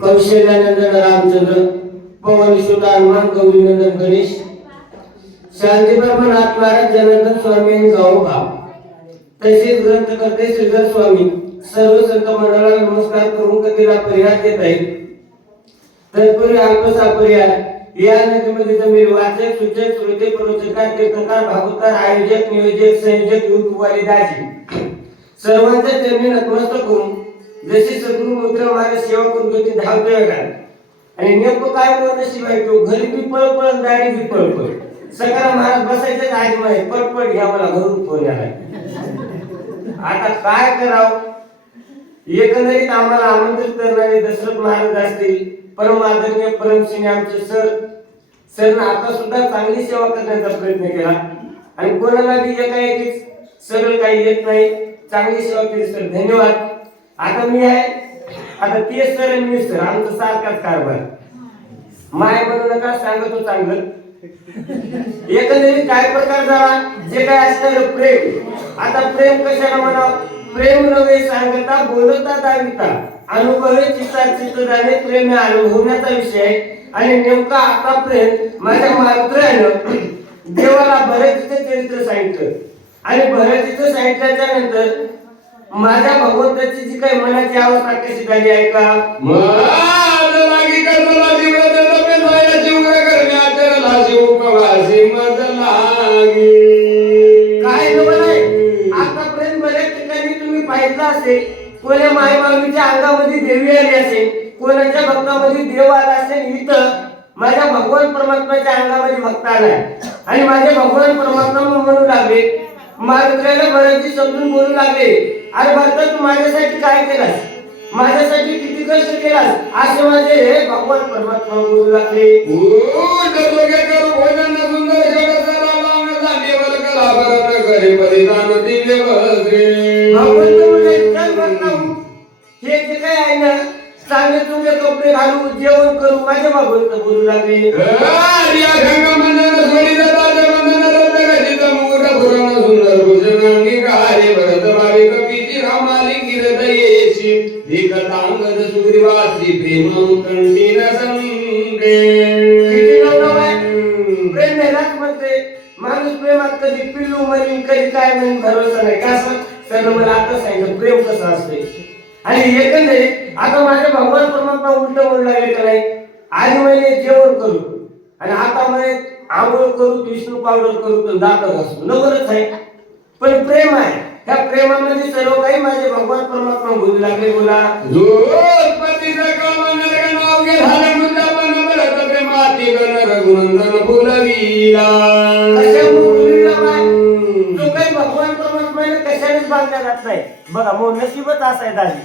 कौशल्यानंदन रामचंद्र पवन सुत हनुमान गौरीनंदन गणेश शांती ब्रह्मनाथ महाराज जनार्दन स्वामी आणि गावोभाव तसेच ग्रंथकर्ते श्रीधर स्वामी सर्व संत मंडळाला नमस्कार करून कथेला परिहार देत आहेत. तत्पूर्वी अल्पसा परिहार या नदीमध्ये जमीन वाचक सूचक श्रोते प्रवचनकार कीर्तनकार भागवतकार आयोजक नियोजक संयोजक युगवाले दाजी सर्वांच्या चरणी नतमस्तक करून जशी सद्गुरु मित्र महाराज सेवा करून घेते धावतोय का आणि नेमकं काय बोलणं शिवाय तो घरी बी पळपळ दाढी बी पळपळ सकाळ महाराज बसायचं आधी माहिती पटपट घ्या मला घरून फोन आला. आता काय करावं एकंदरीत आम्हाला आमंत्रित करणारे दशरथ महाराज असतील परम आदरणीय परमसिंह आमचे सर आता सुद्धा चांगली सेवा करण्याचा प्रयत्न केला आणि कोणाला बी एकाएकीच सगळं काही येत नाही चांगली सेवा केली सर धन्यवाद. आता मी आहे आता ते सर आणि मी सर आमचा सारखाच कारभार माय म्हणू नका सांगतो चांगलं. एकंदरीत काय प्रकार झाला जे काय असणार प्रेम आता प्रेम कशाला म्हणावं प्रेम नव्हे सांगता बोलता दाविता अनुभवे चित्ता चित्त जाणे प्रेम अनुभवण्याचा विषय आहे. आणि नेमका आता प्रेम माझ्या मात्रानं देवाला भरतीचं चरित्र सांगितलं आणि भरतीचं सांगितल्याच्या नंतर माझ्या भगवंताची जी काही मनाची अवस्था कशी झाली आहे का काय नाही आतापर्यंत बऱ्याच ठिकाणी तुम्ही पाहिलं असेल कोण्या मायबाबीच्या अंगामध्ये देवी आली असेल कोणाच्या भक्तामध्ये देव आला असेल इथं माझ्या भगवान परमात्म्याच्या अंगामध्ये भक्त आलाय आणि माझे भगवान परमात्मा म्हणू लागले मारुतीला बऱ्याची समजून बोलू लागले अरे भक्त तू माझ्यासाठी काय केलास माझ्यासाठी किती कष्ट केलास असे माझे भगवान परमात्मा बोलू लागले. हे जे काय आहे ना चांगले तुमचे कपडे घालू जेवण करू माझे भगवंत बोलू लागले. प्रेम हेलाच म्हणते माणूस प्रेमात कधी पिल्लू मरीन कधी काय म्हणून भरोसा नाही का सर मला आता सांगितलं प्रेम कसं असते. आणि एकंदरीत आता माझ्या भगवान परमात्मा उलट म्हणू लागले का नाही आधी मैले जेवण करू आणि आता म्हणे आंघोळ करू विष्णू पावडर करू तर दात घासू नवरच आहे पण प्रेम आहे त्या प्रेमामध्ये सर्व काही माझे भगवान परमात्मा बोलू लागले. बोला जो काही भगवान परमात्म्याने कशानेच बांधल्या जात नाही बघा मग नशीबच असाय दाजी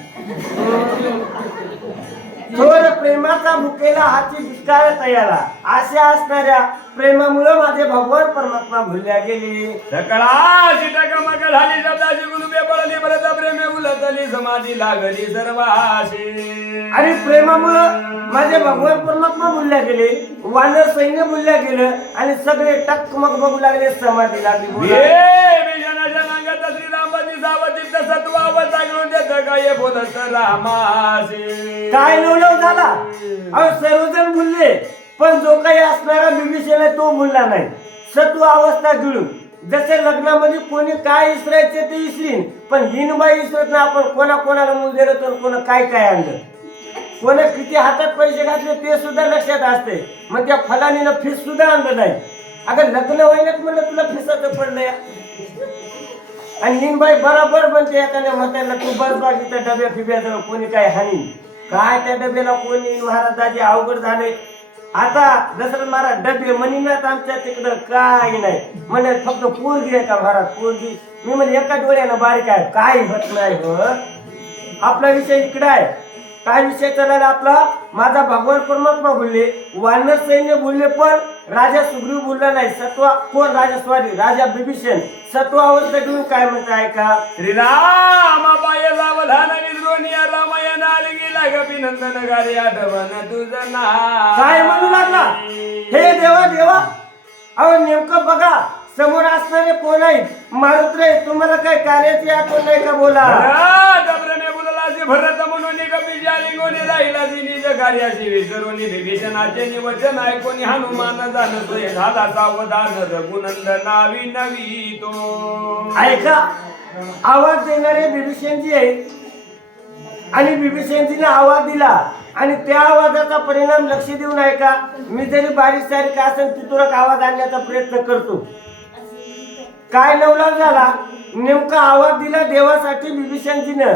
थोर प्रेमाचा मुकेला हाती भिकाळ तयाला अशा असणाऱ्या प्रेमामुळे माझे भगवान परमात्मा भुलल्या गेले. सकळा चिटक मग झाली शब्दाची गुलबे पडली परत प्रेमे उलटली समाधी लागली सर्वाशी आणि प्रेमामुळे माझे भगवान परमात्मा भुलल्या गेले वानर सैन्य भुलल्या गेलं आणि सगळे टकमक बघू लागले समाधी लागली. काय नवलव झाला अहो सर्वजण बोलले पण जो काही असणारा बिभीषण आहे तो बोलला नाही. सत्व अवस्था जुळून जसे लग्नामध्ये कोणी काय इसरायचे ते इसरीन पण हिनबाई इसरत ना आपण कोणाला मूल दिलं तर कोणा काय काय आणलं कोणा किती हातात पैसे घातले ते सुद्धा लक्षात असते मग त्या फलानीनं फीस सुद्धा आणलं नाही. अगं लग्न व्हायला म्हणलं तुला फिसाचं पडलंय आणि हिनबाई बरोबर बनते एखाद्या म्हाताऱ्याला तू बस बाकीच्या डब्या फिब्याजवळ कोणी काय हानी काय त्या डब्याला कोणी महाराज दाजी अवघड झाले. आता दसरा महाराज डबे म्हणीनात आमच्या तिकडं काय नाही म्हणे फक्त पोरगी आहे का महाराज पोरगी मी म्हणजे एका डोळ्यानं बारीक आहे काय होत नाही ग आपला विषय इकडे आहे. काय विषय चालला आपला माझा भगवान परमात्मा बोलले वानर सैन्य बोलले पण राजा सुग्रीव बोलला नाही. सत्वा कोण राजा स्वारी राजा बिभीषण सत्व अवस्था घेऊन काय म्हणता ऐका श्रीराम पाय सावधान निद्रोनिया रामायण आले गेला गपिनंदन गारे आठवण तुझं नाव काय म्हणू लागला हे देवा देवा अहो नेमकं बघा समोर असणारे कोण आहेत मारुत्रे तुम्हाला काय कार्याची आठवण नाही का बोला भरत म्हणून कपिशालिंगोनी राहिला निज कार्याशी विसरोनी विभीषणाचे निवचन ऐकोनी हनुमान जाणतोय झाला सावधान रघुनंदना विनवी तो. ऐका आवाज देणारे बिभीषणजी आहेत आणि बिभीषणजीने आवाज दिला आणि त्या आवाजाचा परिणाम लक्ष देऊन ऐका. मी जरी बारीक सारीक असेल तिथून आवाज आणण्याचा प्रयत्न करतो. काय नवलाव झाला नेमका आवाज दिला देवासाठी बिभीषणजीनं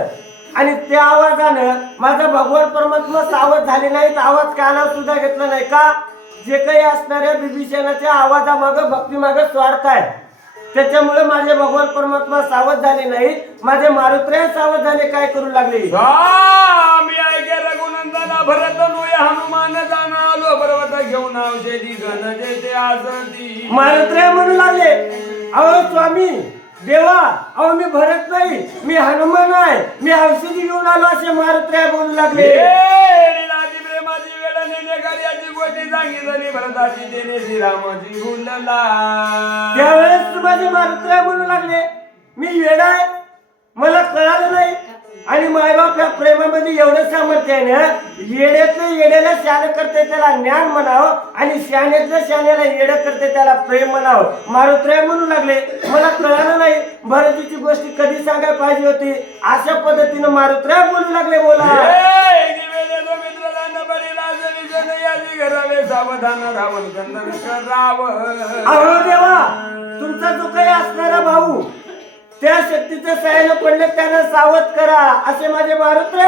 आणि त्या आवाजानं माझा भगवान परमात्मा सावध झाले नाहीत. आवाज कानावर सुद्धा घेतला नाही का जे काही असणाऱ्या बिभीषणाच्या आवाजामागं भक्तीमागं स्वार्थ आहे. त्याच्यामुळे माझे भगवान परमात्मा सावध झाले नाहीत. माझे मारुत्र्य सावध झाले काय करू लागले. मी ऐके रघुनंदना भरत नोय हनुमान जाणा आलो पर्वत घेऊन औषधी घन जेते आसती. मारुत्र्य म्हणू लागले अहो स्वामी देवा अहो मी भरत नाही मी हनुमान आहे मी औषधी घेऊन आलो असे मारुत्र्य बोलू लागले. प्रेमाची वेळ नेणे कार्याची गोष्टी सांगितली भरताची देणे श्रीरामाची भुलला. त्यावेळेस माझे मारुत्र्य बोलू लागले मी वेडा आहे मला कळालं नाही आणि मायबाप या प्रेमामध्ये एवढं सामर्थ्य आहे ना येड्यातलं येड्याला शान करते त्याला ज्ञान म्हणावं आणि शाण्यातलं शाण्याला येडं करते त्याला प्रेम म्हणावं. मारुत्र्य म्हणू लागले मला कळालं नाही भरतीची गोष्टी कधी सांगायला पाहिजे होती. अशा पद्धतीनं मारुत्र्य बोलू लागले बोला सावधान रावण कंदन करावं. अहो देवा तुमचा जो काही असणारा भाऊ त्या शक्तीचं सहाय्य पडले त्यांना सावध करा असे माझे मारुत्र्य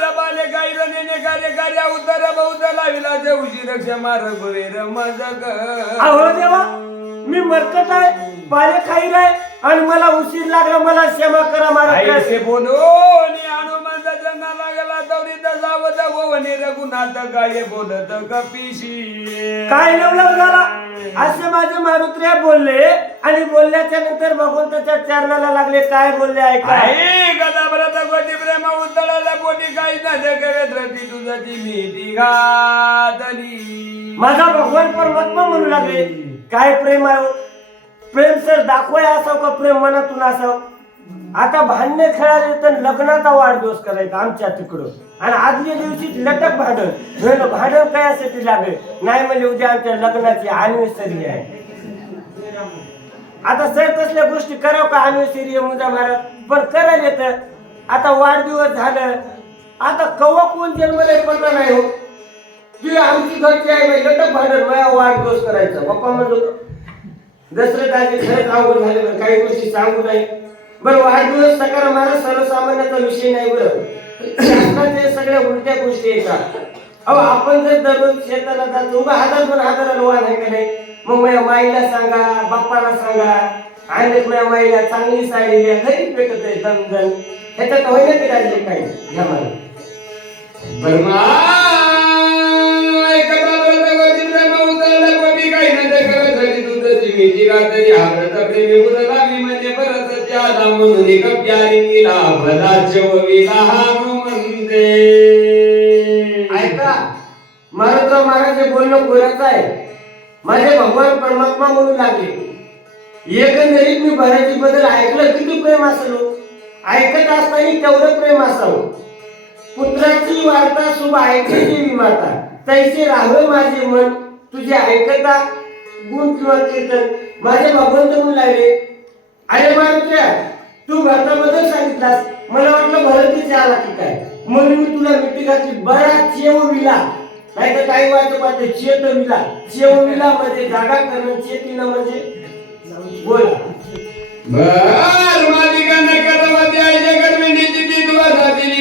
दबाले गाईर नेणे कार्य कार्या उतर बहुत लाविला जे उशीर क्षमा रघुवीर मजग. अहो देवा मी मरकट आहे पाले खाईल आहे आणि मला उशीर लागला मला क्षमा करा मारुत्र्य. बोलून हनुमंत जना लागला तवरीत सावध गोवनी रघुनाथ गाये बोलत कपिशी. काय नवलाव झाला असे माझे मारुत्र्य बोलले आणि बोलल्याच्या नंतर भगवंताच्या चरणाला लागले. काय बोलले ऐका. गदा भरत गोटी प्रेम उतळला पोटी काही झाले कवेद्रती तुझी मीठी घातली. माझा भगवान परमात्मा म्हणू लागले काय प्रेम आहे प्रेम सर दाखवाय असाव का प्रेम मनातून असाव. आता भांडणे खेळाले तर लग्नाचा वाढदिवस करायचा आमच्या तिकडं आणि आदल्या दिवशी लटक भांडण भांडण कशासाठी लागले नाही म्हणजे उद्या आमच्या लग्नाची अॅनिव्हर्सरी आहे. आता सर तसल्या गोष्टी कराव का अॅनिव्हर्सरी मुद्दा महाराज पण करायला तर आता वाढदिवस झालं आता कवा कोण जन्मला पडला नाही हो ती आमची घरची आहे लटक भांडण वाढदिवस करायचा. पप्पा म्हणतो दसऱ्याचे खरंच अवघड झाले बरं काही गोष्टी सांगू नाही. बरं वाढदिवस सकाळ मला सर्वसामान्याचा विषय नाही बरं शासनाच्या सगळ्या उलट्या गोष्टी येतात. अहो आपण जर दररोज शेताला जातो उगा 1000-2000 वाहन आहे का नाही मग माझ्या माईला सांगा बाप्पाला सांगा आणि माझ्या माईला चांगली साडी द्या घरी पेटत आहे दमदन ह्याच्यात होईना की राहिले काही जमाना. ऐका मारुत्र्य महाराज बोलणं पुराचं आहे. माझे भगवान परमात्मा म्हणू लागले एकंदरीत मी भरती बद्दल ऐकलं किती प्रेम असेल ऐकत असताना तेवढं प्रेम असावं. पुत्राची वार्ता शुभ ऐकायची विमाता तैसे राहावे माझे मन तुझे ऐकता गुण किंवा कीर्तन. माझे भगवंत म्हणू लागले अरे मारुत्र्य तू भरताबद्दल सांगितलास मला वाटलं भरतीचे आला की काय म्हणून मी तुला मिठी घातली. बरा चेव विला नाही तर काही वाटत वाटत चेत विला चेव विला म्हणजे जागा करणं चेतीनं म्हणजे बोल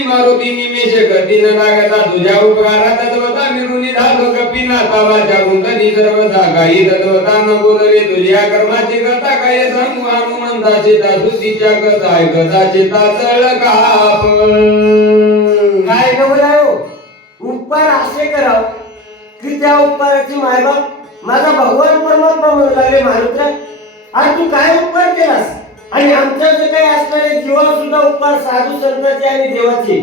मारुती निमेष गती न लागता तुझ्या उपकारात तत्वता मिरुनी धालो कपिना तावाच्या गुंतनी सर्वदा काही तत्वता न बोलवे तुझ्या कर्माची कथा काय सांगू हनुमंताची दासुतीच्या कथा ऐकताची तातळ काप. काय बोलायो उपकार असे कराव की त्या उपकाराची मायबाप माझा भगवान परमात्मा म्हणू लागले मारुत्र्य आज तू काय उपकार केलास आणि आमच्या जे काही असणारे जीवावर सुद्धा उपकार साधू संतांचे आणि देवाचे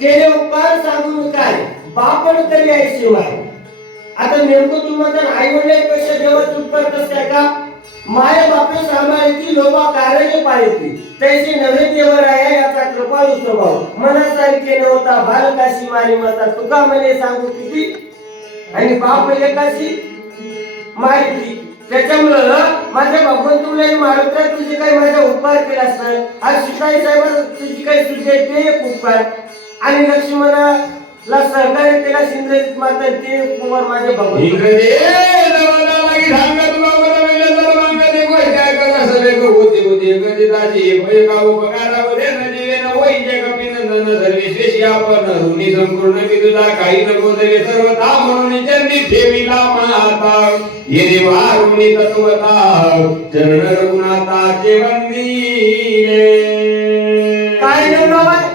केले उपकार सांगून काय बापण तरी आहे शिवाय. आता नेमकं तुम्हाला आई वडिलांपेक्षा देवाचे उपकार कसं काय का माय बापे सांभाळती लोबा कार्याने पाळती तैसे नवे देवर आहे याचा कृपाळू स्वभाव मनासारखे नव्हता बालकाशी मारी मता तुका म्हणे सांगू किती आणि बाप एकाशी माहिती त्याच्यामुळं माझ्या भगवंतुला मारुत्या तुझे काही माझा उपकार केला असतं आज शिकाई साहेब तुझी काही तुझे ते एक उपकार आणि लक्ष्मणाला सहकार्य केला सिंधुदुर्ग माता ते कुमार माझे भगवंत इंग्रजी जवाला लागी धांगा तुला बरं वेळ सर्वांगा ते गोष्ट काय करा सगळे होती गणिताची भय का उपकारा वदे न जीवेन वैजे कपिनंदन सर्वेश्वेशी आपण ऋणी संपूर्ण मी तुला काही नको तरी सर्वता म्हणून चरणी ठेविला माता येणे वारुणी तत्वता चरण रघुनाथाचे वंदिले काय नाव आहे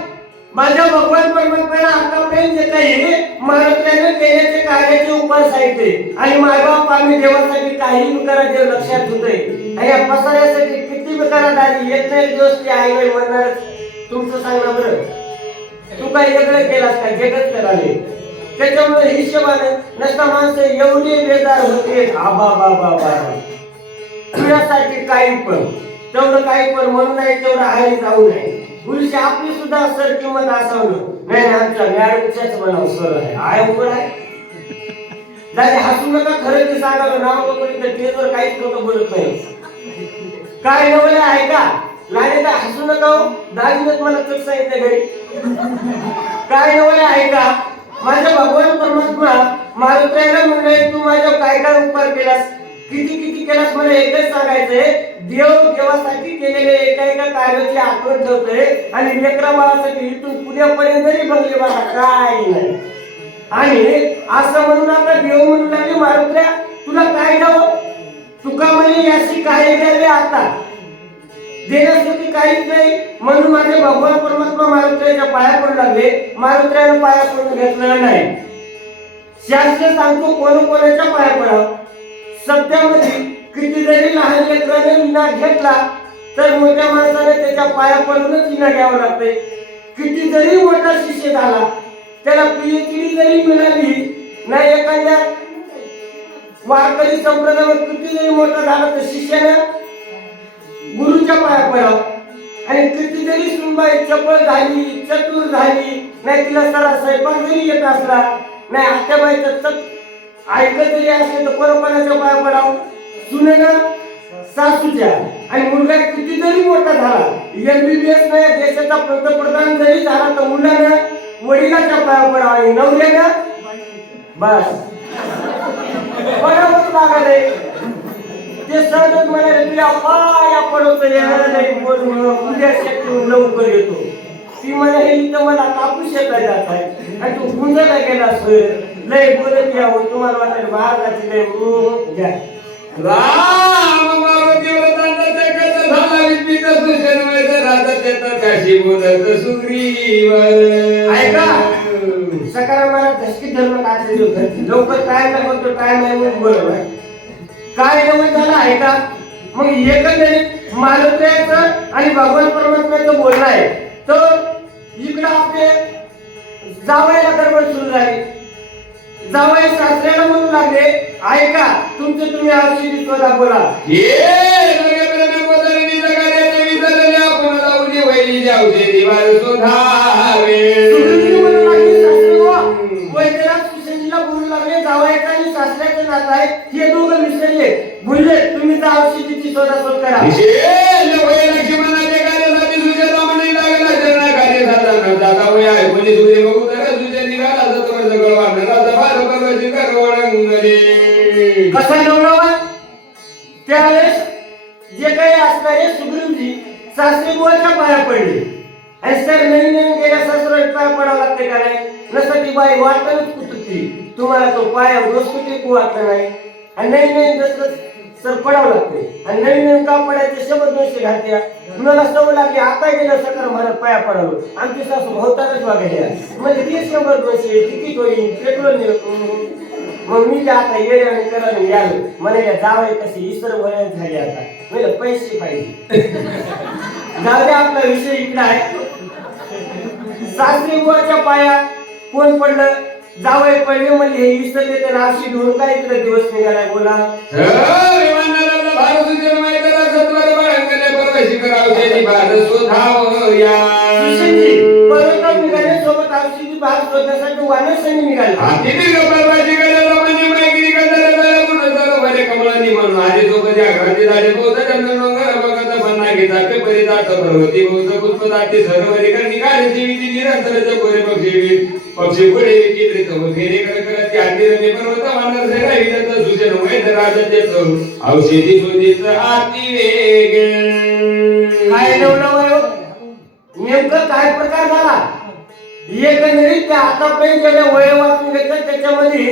माझ्या भगवान परमात्म्याला आतापर्यंत जे काही मारुत्याने केल्याचे कार्याचे उपाय सांगितले आणि मायबाप आम्ही देवासाठी काही करा देव लक्षात होते आणि या पसाऱ्यासाठी किती करा दादी एक ना एक दिवस ती आई बाई म्हणणार तुमचं सांगणार बरं तू काही वेगळं केलास का जगत कराले त्याच्यामुळे हिशोबाने नसता माणसं एवढी बेजार होते आबा बाबा बाबा तुझ्यासाठी काही पण तेवढं काही पण म्हणून नाही तेवढं हारी जाऊ नये गुरुशी आपली सुद्धा सर किंमत असावं नाही आमच्या मॅडमच्याच म्हणावं सर आहे आय उघड आहे दादी हसू नका खरं ते सांगावं नाव टेजवर काहीच लोक बोलत नाही काय नवले आहे का लाडे का हसू नका हो दाजीनच मला चक सांगितलं घरी काय नवले आहे का माझ्या भगवान परमात्मा मारुत्याला म्हणले तू माझ्या काय काय उपकार केलास किती केलास मला एकच सांगायचंय देव देवासाठी केलेले एका एका कार्याची आठवण ठेवतोय आणि लेकरा बाळासाठी इथून पुण्यापर्यंत जरी बघले बघा काय नाही आणि असं म्हणून आता देव म्हणू लागले मारुत्या तुला काय द्यावं तुका म्हणे याशी काय द्यावे आता देण्यासाठी काहीच नाही म्हणून माझे भगवान परमात्मा मारुत्र्याच्या पाया पडू लागले मारुत्र्याने पाया पडून घेतलं नाही शास्त्र सांगतो कोणाच्या पाया पडावं सत्यामध्ये किती जरी लहान लेकराने विना घेतला तर मोठ्या माणसाने त्याच्या पाया पडूनच विना घ्यावं लागते किती जरी मोठा शिष्य झाला त्याला पीएचडी जरी मिळाली नाही एखाद्या वारकरी संप्रदायात किती जरी मोठा झाला तर शिष्यानं गुरुच्या पाया पडावं आणि किती जरी सुनबाई चपळ झाली चतुर झाली नाही तिला सारा स्वयंपाक जरी येत असला नाही आत्याबाईचं ऐकत जरी असले तर कोणाच्या पाया पडावं सुनेनं सासूच्या आणि मुलगा किती जरी मोठा झाला MBBS नाही देशाचा पंतप्रधान जरी झाला तर मुलानं वडिलाच्या पाया पडावं आणि नवऱ्यानं बस बरोबर लागले ते सहजच म्हणाले तुझ्या पाया पडवतो येणार नाही उद्या शेती लवकर येतो ती म्हणे इथं मला कापूस शेतात जात आहे आणि तू गुंजाला गेला लय बोलत यावं तुम्हाला वाटेल महाराजाची लय घ्या राम मारुती व्रतांचा जगत झाला विद्वित सुशनवैत राजा तेता काशी बोलत सुग्रीव ऐका सकाळ मला धसकी धर्म टाकलेली होती लवकर काय नाही म्हणतो काय नाही म्हणून बोलवलं काय नवं झालं आहे का मग एकंदरीत मारुत्र्याचं आणि भगवान परमात्म्याचं बोलणं आहे तर इकडं आपले जावयाला गडबड सुरू झाली जावई सासऱ्याला म्हणू लागले ऐका तुमचं तुम्ही औषधी शोधा बोला ये लगे प्रेम बदलणी जगाले विसरले आपण लावली वैली औषधी वार शोधावे सुगंधी म्हणू लागले सासरे हो वैद्यराज सुशेंजीला बोलू लागले जावयाचं आणि सासऱ्याचं नातं आहे हे दोघं विसरले बोलले तुम्ही तर औषधीची शोधाशोध करा विशेष वय लक्ष्मणाचे कार्यासाठी सुजाता म्हणे लागला जरणा कार्य झाला न जाता वय आहे कोणी सूर्य बघू तर सुजय निघाला जातो सगळं वाढणार आता फार बघायची करवणंगले कसा नवरा त्यावेळेस जे काही असणारे सुग्रीवजी सासरी बुवाच्या पाया पडले आणि सर नवीन गेल्या सासऱ्याच्या पाया पडावं लागते का नाही नसं ती बाई वाटतच कुठती तुम्हाला तो पाया रोज कुठे वाटला नाही आणि नवीन जसं सर पडावं लागते आणि नवीन का पडायचे शंभर 200 घालत्या मला सवय लागली आता गेलं सकाळ मला पाया पडावं आमची सासू भोवतानच वागल्या म्हणजे ते 100-200 तिकीट होईल पेट्रोल मग मी आता येणे करायला यालो मला जावं कशी ईश्वर वळण झाली आता मला पैसे पाहिजे जाऊ द्या आपला विषय इकडे आहे सासरी बुवाच्या पाया कोण पडलं जावई पडले म्हणजे हे ईश्वर देते नाशी घेऊन काय इकडे दिवस निघालाय बोला विमानाला भारत औषधी भार शोधावया सुशेनजी, पर्वतावर निघाले सोबत औषधी भाग शोधण्यासाठी वानरसैन्य निघाले. हाती दीर्घ पर्वाची गजाला म्हणजे मागिरी गजाला गळा पुढं झालं बरे कमळानी म्हणून आधी सोबत या घराची झाले बहुत चंदन डोंगर बघत भन्ना घेता पे परी जात पर्वती बहुत पुष्प जाती सरोवरी कर निघाले जीविती निरंतर कोरे पक्षी पुढे चित्रित फेरे करत त्या रमी पर्वत वानर से राहिलं सुजन वैद राजाचे औषधी शोधीच आती वेग काय नवलं नेमकं काय प्रकार झाला? एकंदरीत त्या आतापर्यंत जेवढ्या वय वाचून घेतलं त्याच्यामध्ये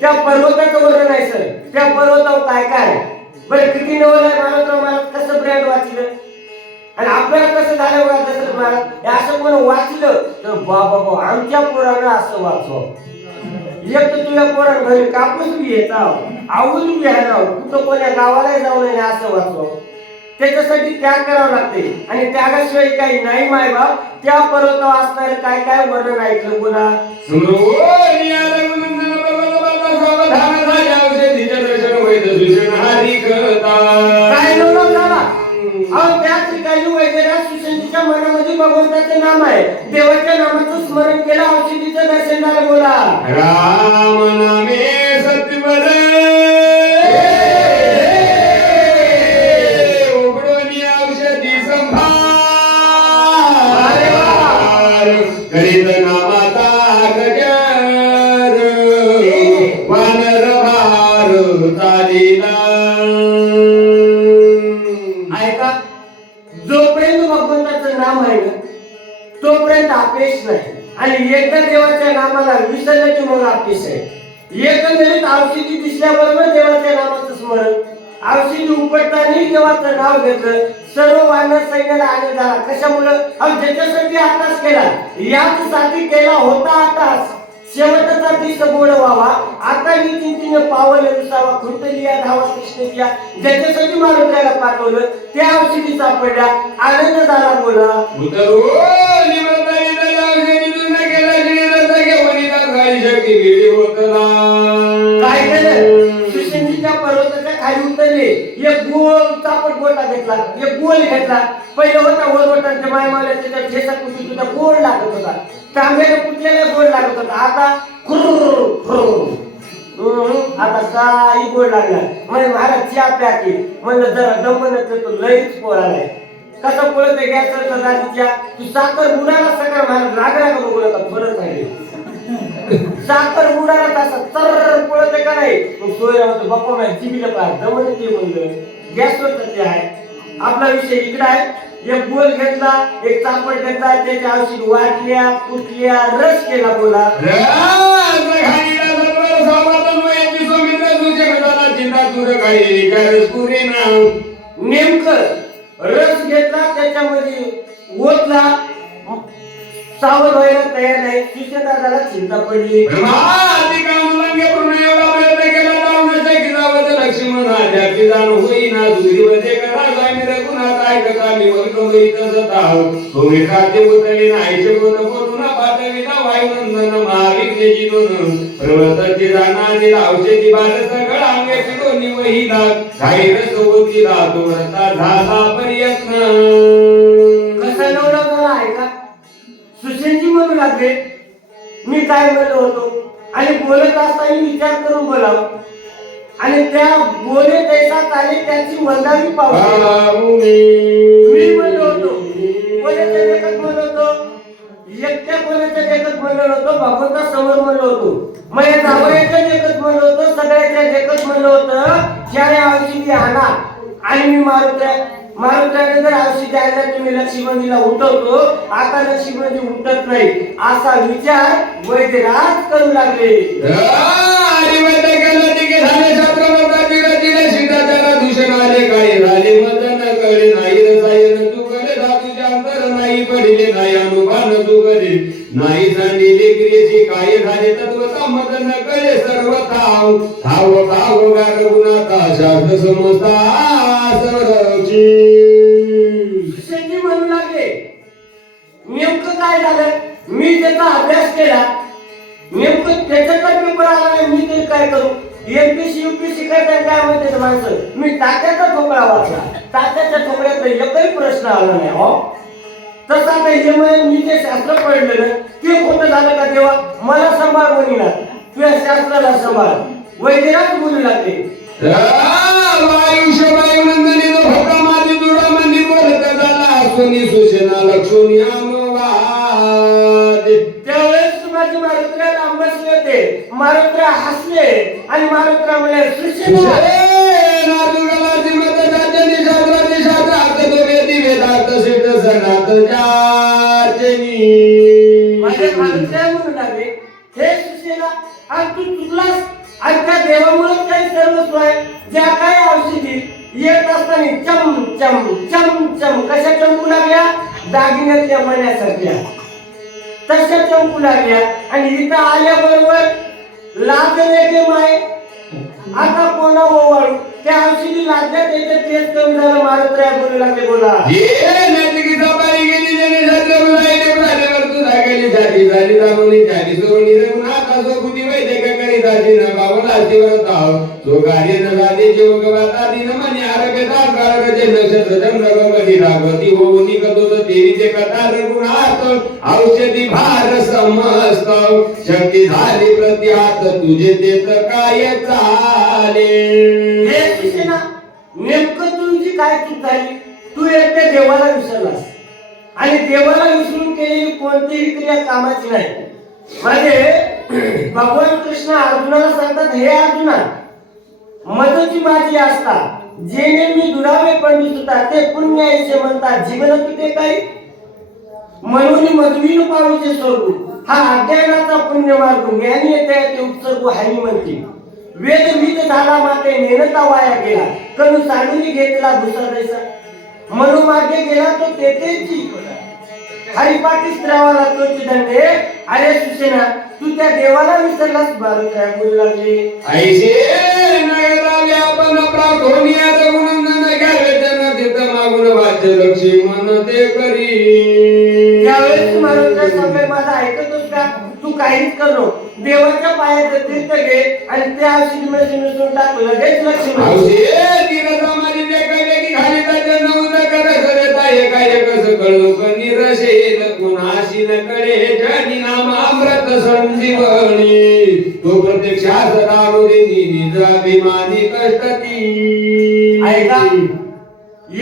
त्या पर्वताचं वर्णन आहे सर. त्या पर्वतावर काय काय बरं किती नवल आहे मला कसं ब्रँड वाचलं आणि आपल्याला कसं झालं बघा दशरथ महाराज हे असं कोण वाचलं तर बाबा आमच्या पोरानं असं वाचव. एक तर तुझ्या पोरानं घरी कापूस बी येता आवून बी घ्यायला कुठं कोण्या गावाला जाऊ नये असं वाचव. त्याच्यासाठी त्याग करावं लागते आणि त्यागाशिवाय काही नाही माय बाप. त्या पर्वतावर असणारे काय काय वर्णन ऐकलं पुन्हा काय नवलं झाला अहो त्या ठिकाणी वैद्यराज सुशेंजीच्या मनामध्ये भगवंताचं नाम आहे. देवाच्या नामाचं स्मरण केलं औषधीचं दर्शन झालं. बोला राम नामे सत्यवर उघडोनी औषधी संभार करीत नामाचा गजर वानर भार चालिला. ऐका जोपर्यंत भगवंताचं नाम आहे ना तोपर्यंत अपयश नाही आणि एकदा देवाच्या नामाला विसरलं की मग अपयश आहे. एकंदरीत औषधी दिसल्याबरोबर देवाच्या नामाचं स्मरण औषधी उपटताना देवाचं नाव घेतलं. सर्व वानर सैन्याला आनंद झाला. कशामुळं ज्याच्यासाठी अट्टास केला यासाठी केला होता अट्टास शेवटचा दिस गोड व्हावा. आता मी चिंतीने पावलं विसावा खुंटलिया धावा कृष्णच्या ज्याच्यासाठी मारुतीला पाठवलं त्या औषधी सापडल्या. आनंद झाला. बोला उतरू निमंत्रित औषधी जुना केला श्रीरथ घेऊन काही शक्ती गेली होतला. काय केलं सुशेंजीच्या पर्वताच्या खाली उतरले. एक गोल चापट गोटा घेतला. एक गोल घेतला. पहिला होता वरवटांच्या मायमाला त्याच्या ठेसा कुठे तुझा गोड लागत होता. तांब्याला कुठल्याला गोड लागत होता. आता आता काही गोड लागला. म्हणजे महाराज चहा प्या की म्हणलं जरा दमन तो लईच पोळालाय. कसं पळत गॅसवर रात्रीच्या तू साखर बुडाला सकाळ महाराज राग बघू नका थोडंच आहे. साखर बुडाला तसा तर पळत का नाही मग सोयरा म्हणतो बाप्पा माझ्या जीबीला पाय दमन ते म्हणलं गॅसवर ते आहे. आपला विषय इकडे आहे. एक गोल घेतला एक चापट घेतला त्याच्या औषध वाटल्या कुटल्या रस केला. बोला नेमकं रस घेतला त्याच्यामध्ये ओतला सावध व्हायला तयार नाही. सुशेंदाला चिंता पडली. लक्ष्मण आद्याची जाण होईना दुरीमध्ये करा स्वामी रघुनाथ ऐकता मी वल्कवली तसता तुम्ही खाते उतरली नाहीचे बोल बोलून पाठविता वायुनंदन महाविघ्नेची दोन प्रवर्तची जाणा दिला औषधी बार सगळा अंगे पिडोनी वहिला काही रसवतीला तो रस्ता झाला प्रयत्न. कसा नवरा झाला आहे का सुशेंजी म्हणू लागले मी काय बोललो होतो आणि बोलत असताना विचार करून बोलाव आणि त्या बोले तैसा चाले त्याची वंदावी पाहू. मी म्हणलो होतो कोणाच्या देखत म्हणलो होतो एकट्या कोणाच्या देखत म्हणलो होतो भगवंता समोर म्हणलो होतो माझ्या जावयाच्या देखत म्हणलो होतो सगळ्याच्या देखत म्हणलो होतं ज्या औषधी आणा आणि मी मारुतीने जर औषधी आणला तुम्ही लक्ष्मणजीला उठवतो. आता लक्ष्मणजी उठत नाही असा विचार वैद्यराज करू लागले. दूषण आले काय झाले मदन कळे नाही रसायन तू करे धातूच्या अंतर नाही पडले नाही अनुभान तू करे नाही सांडिले क्रियेची काय झाले तत्वता मदन कळे सर्व थाव थाव थाव गारगुणाता शास्त्र समजता सरची. सुशेंजी म्हणू लागले नेमकं काय झालं मी त्याचा अभ्यास केला नेमकं त्याच्याचा पेपर आला नाही मी तरी काय करू. एमपीसी यूपीसी करतात काय म्हणते माणसं, मी तात्याचा ठोकळा वाचला, तात्याच्या ठोकळ्यात एकही प्रश्न आला नाही हो. तसं आता हे म्हणजे मी जे शास्त्र पडलं ना ते खोटं झालं का देवा, मला सांभाळ म्हणिना, तुझ्या शास्त्राला सांभाळ, वैद्यराज बोलू लागले. वायुष्य वायुनंदनी जो भक्ता माझी दुडा मंदी बोलत झाला सोनी सुशेना लक्ष्मी अनुवाद. त्यावेळेस माझे मारुत्रा लांब बसले होते, मारुत्रा हसले आणि मारुत्रा म्हणाले सुशेना माझे मारुत्रा म्हणू लागले, हे सुशेना आज तू चुकलास, आज त्या देवामुळे काही सर्वस्व आहे, ज्या काही औषधी येत असताना चम चम चम चम कशा चमकू लागल्या, दागिन्यातल्या मण्यासारख्या तशा चमकू लागल्या. आणि इथं आल्याबरोबर लाजले गे माय, आता कोणा ओवाळू, त्या औषधी लाजल्या त्याचं तेज कमी झालं. मारुत्र्या बोलू लागले, बोला औषधी भार समस्त शक्ती झाली प्रतिहात तुझे तेच काय चाले. हे सुशेना, नेमकं तुझी काय चूक झाली, तू एकट्या देवाला विसरलास आणि देवाला विसरून केलेली कोणतीही क्रिया कामाची नाही. माझे भगवान कृष्ण अर्जुनाला सांगतात, हे अर्जुना मदती माझी असता जेणे मी दुरावे पंडित होता ते पुण्य ऐसे म्हणतात जीवन तुटे काही म्हणून मधवीन पावचे स्वर्ग हा अज्ञानाचा पुण्य मार्ग ज्ञानी येते ते उपसर्ग हानी म्हणते. वेद विद झाला माते नेनता वाया गेला कनु सांडून घेतला भुसा दैसा म्हणून मागे गेला तो तेथेची हरिपाठी स्त्रावाला तोची दंडे. अरे सुसेना तू त्या देवाला विसरलास. बाळू काय बोलू लागले, ऐसे नगराले आपण प्रार्थोनिया गुणनंदन घ्यावे त्यांना तिथं मागून वाच्य लक्ष्मी मन ते करी. त्यावेळेस महाराज सगळे माझा ऐकतोस का, तू काहीच करू देवाच्या पायात तीर्थ घे आणि त्या औषधी मध्ये मिसळून टाक, लगेच लक्ष्मी औषधी तीन समाधी देखायले की खाली त्याचं नवद कर सरता एका एकच कळलो कनी रसेल कुणाशी न कडे जनी नाम अमृत संजीवनी तो प्रत्यक्षात रानुदिनी निज अभिमानी कष्टती. ऐका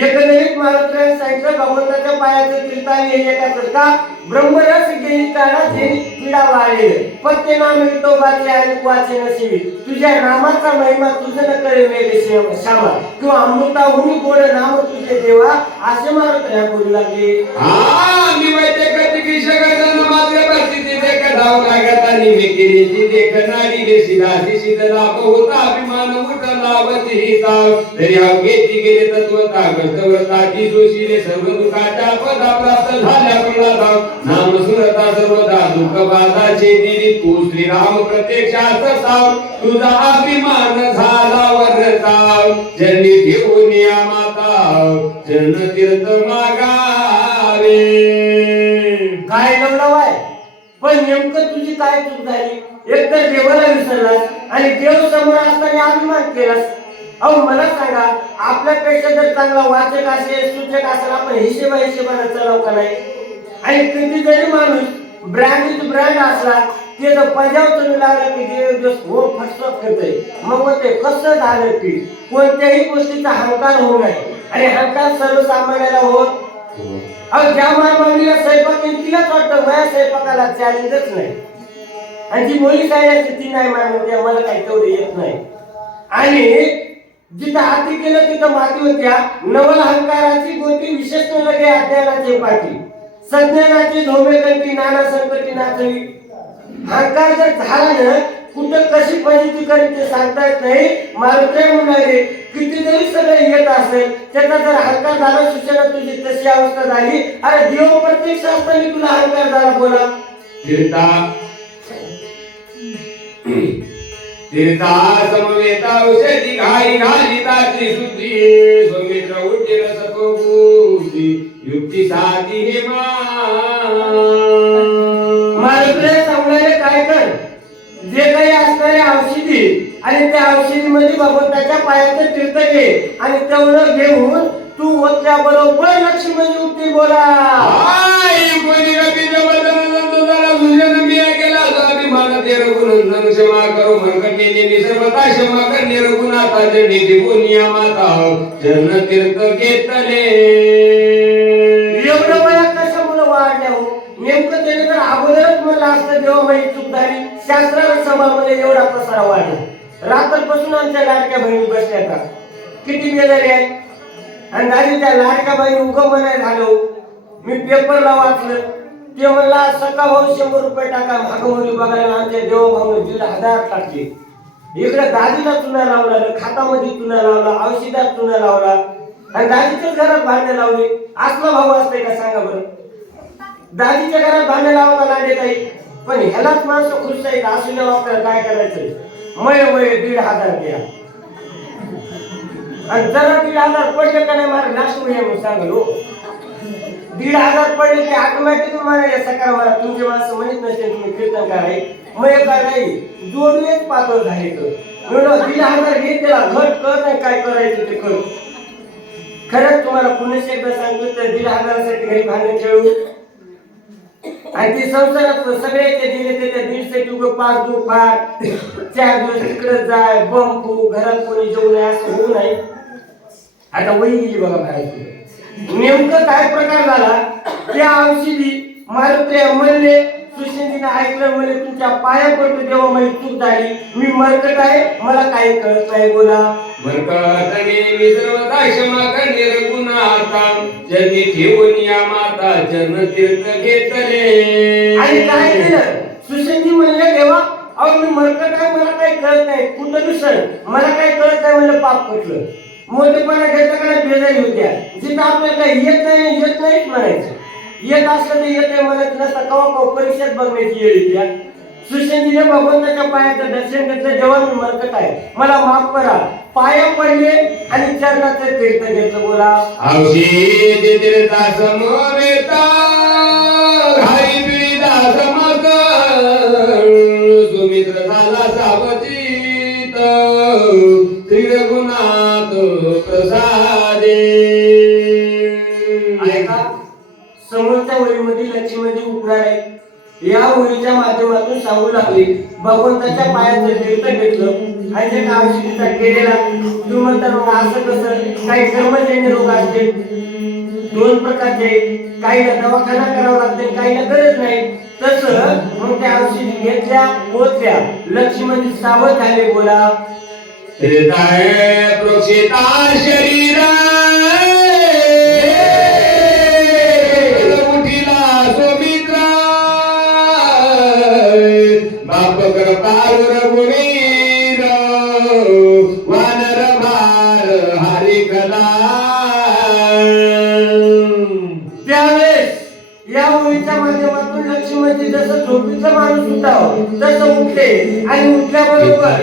एकंदरीत महाराष्ट्राने सांगितलं भगवंताच्या पायाचं तीर्थाने एकाच का ब्रह्मरस गेली काळा जेनी पीडा वाळेल पत्ते नाम मिळतो बाकी आणि वाचे नसेवी तुझ्या नामाचा महिमा तुझं न करे मेले श्यामा किंवा अमृताहुनी गोड नाम तुझे देवा असे महाराष्ट्र बोलू लागले. हा मी माहिती करते की सगळ्यांना मात्र परिस्थिती देख धाव लागतानी मी केली देखणारी गे सिधासी सिधला होता अभिमान उठला वचिता तरी अवघेची गेले तत्वता कष्टव्रताची जोशीले सर्व दुःखाच्या पदा प्राप्त झाल्या प्रल्हादा नाम सुरता सर्वदा दुःख बाधाचे दिली तू श्रीराम प्रत्यक्षात साव तुझा अभिमान झाला वरता जनी ठेवून या माता जन तीर्थ मागावे. काय नवलावाय पण नेमकं तुझी काय चूक झाली. एकतर देवाला विसरलास आणि देव समोर असताना अभिमान केलास. अहो मला सांगा आपल्यापेक्षा जर चांगला वाचक असेल सूचक असेल आपण हिशेबाने चालव का नाही. आणि किती जरी माणूस ब्रँड असला ते जर पंजाब चलू लागला की देव हो फसवत करतोय मग ते कसं झालं की कोणत्याही गोष्टीचा अहंकार होऊ नये आणि अहंकार सर्वसामान्याला होत. अहो ज्या मानवाला स्वयंपाक तिलाच वाटतं माझ्या स्वयंपाकाला चॅलेंजच नाही आणि जी मुली काय असते ती नाही मानवते मला काही तेवढे येत नाही. आणि जिथं हाती केलं तिथं माती होत्या. नवल अहंकाराची गोटी विशेष लगे अज्ञानाचे पाठी सज्ञानाची धोमेकंठी नाना संकटी नाचवी. अहंकार जर झाला ना कुठं कशी फजिती करेल ते सांगता येत नाही. मारुत्र्य म्हणाले किती जरी सगळं येत असेल त्याचा जर अहंकार झाला सूचना तुझी तशी अवस्था झाली. अरे देव प्रत्यक्ष असताना तुला अहंकार झाला. बोला तीर्था समवेता औषधी घाई घालिताची सुद्धी सौमित्र उठेल सत्वबुद्धी युक्ती साधी हे मारुत्र्य सांगणारे काय कर जे काही असणारे औषधी आणि त्या औषधीमध्ये भगवंताच्या पायाचं तीर्थ घे आणि तेवढं घेऊन तू ओतल्या बरोबर लक्ष्मी उठते बोला. आई कोणी कधी जबरदस्त तुझा सुजन मिया केला अभिमान ते रघुनंदन क्षमा करो मनकटे नेमी सर्वता क्षमा कर निरगुणाता जनिती पुण्या माता चरण तीर्थ घेतले. एवढं मला कशामुळे वाढल्या हो? नेमकं त्याने जर अगोदरच म्हणलं असतं तेव्हा माझी चूक झाली. शास्त्राला समामध्ये एवढा पसारा वाढला. रात्रपासून आमच्या लाडक्या बहिणी बसल्या का किती बेजारी आहे. आणि दादी त्या लाडक्या बहिणी उगम म्हणाय झालो. मी पेपरला वाचलं ते म्हणला सका भाऊ 100 रुपये टाका भागवली बघायला आमच्या देवभाऊने 1,500 टाकले. इकडे दादीला चुना लावला, खातामध्ये चुना लावला, औषधात चुना लावला आणि दादीच्याच घरात भांडे लावले. असला भाऊ असते का सांगा बरं. दादीच्या घरात भांडे लावा लांडे ताई पण ह्यालाच माणसं खुश आहेत. असल्या वापरायला काय करायचं मय 1,500 द्या आणि जरा 1,500 पडले का नाही मला नाश म्हणून सांगलो. 1,500 पडले की ऑटोमॅटिक मला सकाळ मला तुमचे माणसं म्हणत नसते तुम्ही कीर्तन कराय मग काय नाही जोडलेच पातळ झाले तर म्हणून 1,500 घेत त्याला घट कर नाही काय करायचं ते कर. खरंच तुम्हाला पुन्हा एकदा सांगतो तर 1,500 साठी घरी भांडण खेळू आणि ते संसारात सगळ्याचे दिले ते त्या 1,500 उग 5 दिवस फार 4 दिवस तिकडे जाय बंपू घरात कोणी जेवू नये असं होऊ नये. आता वही गेली बघा बाहेर. नेमकं काय प्रकार झाला त्या औषधी मारुत्रे म्हणले सुशिंदीने ऐकलं म्हणले तुमच्या पाया पडतो तेव्हा माझी चूक झाली. मी मरकट आहे मला काही कळत नाही बोला. मरकटने मी सर्वता क्षमा कर निरगुणाता जनी ठेवून या माता चरण तीर्थ घेतले. आणि काय केलं सुशिंदी म्हणले देवा अहो मी मरकट आहे मला काही कळत नाही कुठं दुसरं मला काही कळत नाही म्हणलं पाप कुठलं. मोठेपणा घेतला का बेजारी होत्या. जिथं आपल्याला काही येत नाहीच म्हणायचं. येत असलं तर येत आहे म्हणत नसता कवा परीक्षेत बघण्याची येईल त्या. सुशिंदीने भगवंताच्या पायाचं दर्शन घेतलं जेव्हा मी मरकट आहे मला माफ करा पाया पडले आणि चरणाचं तीर्थ घेतलं बोला. औषधी तीर्था समवेता घाई पिढीता समक सुमित्र झाला सावचित त्रिगुणात प्रसादे. ऐका समोरच्या ओळीमध्ये लक्ष्मीमध्ये उठणार आहे. या ओळीच्या माध्यमातून सांगू लागले भगवंताच्या पायाचं तीर्थ घेतलं आणि जे औषधीचा केलेला तुम्ही म्हणता मग असं कसं काही कर्मजन्य रोग असते 2 प्रकारचे काहीला दवाखाना करावा लागते काहीला गरज नाही. तसं मग त्या औषधी घेतल्या पोचल्या लक्ष्मीमध्ये सावध झाले बोला. हृदय प्रोक्षिता शरीरा उठिला सोमित्रा बाप कृपाळू रघुवीर वानर भार हरिकला. त्यावेळेस या ओळीच्या माध्यमातून लक्ष्मीमध्ये जसं झोपीचा माणूस उठाव तसं उठले आणि उठल्याबरोबर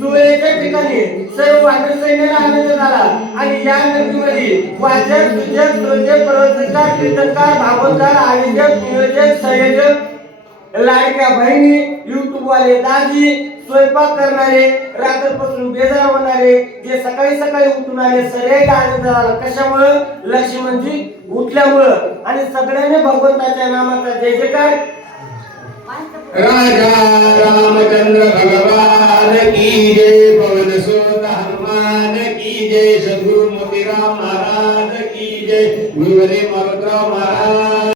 सुवेच्या ठिकाणी सर्व वानर सैन्याला आनंद झाला आणि या नदीमध्ये वाचक सुजक श्रोते प्रवचनकार कीर्तनकार भागवतकार आयोजक नियोजक संयोजक लाडक्या बहिणी युट्यूब वाले दाजी स्वयंपाक करणारे रात्रपासून बेजार होणारे जे सकाळी सकाळी उठून आले सगळ्यांना आनंद झाला. कशामुळं लक्ष्मणजी उठल्यामुळं आणि सगळ्यांनी भगवंताच्या नामाचा जय जयकार. राजा रामचंद्र भगवान की जय पवन सुत हनुमान की जय सद्गुरु मोतीराम महाराज की जय गुरुदेव मारुतराव महाराज